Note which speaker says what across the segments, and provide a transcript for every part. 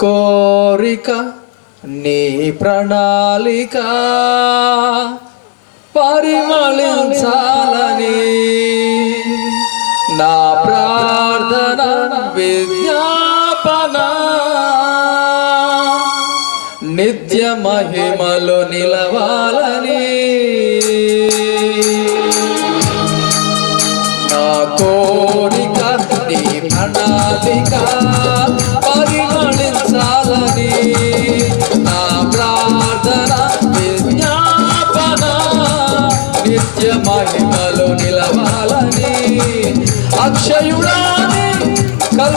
Speaker 1: కోరిక నీ ప్రణాళిక పరిమళించాలని. నా ప్రార్థన విజ్ఞాపన. నిత్య మహిమలు నిలవాల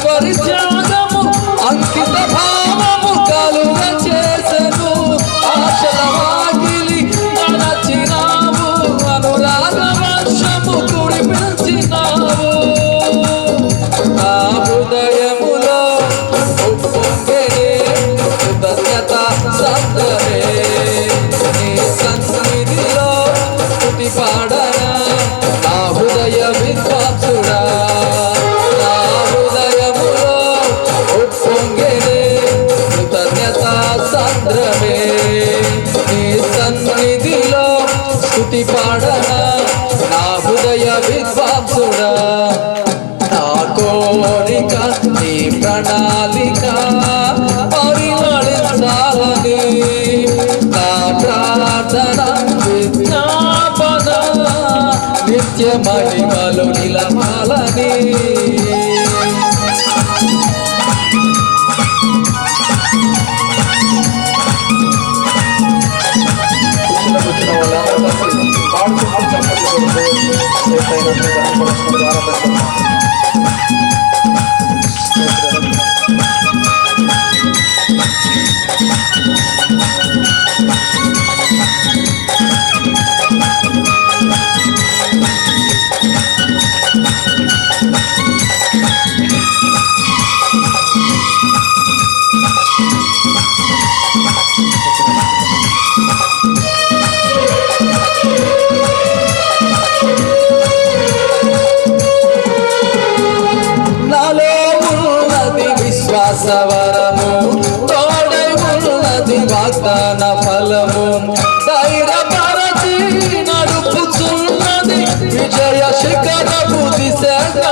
Speaker 1: একবার চাঁদ আঙ্কিতা ভাব మాలని పాడుతున్న సవరము తోడైపున్నది వాగ్దాన ఫలము. ధైర్యపరచి నడుపుతున్నది విజయ శిఖరపు దిశగా.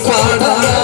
Speaker 1: பாடா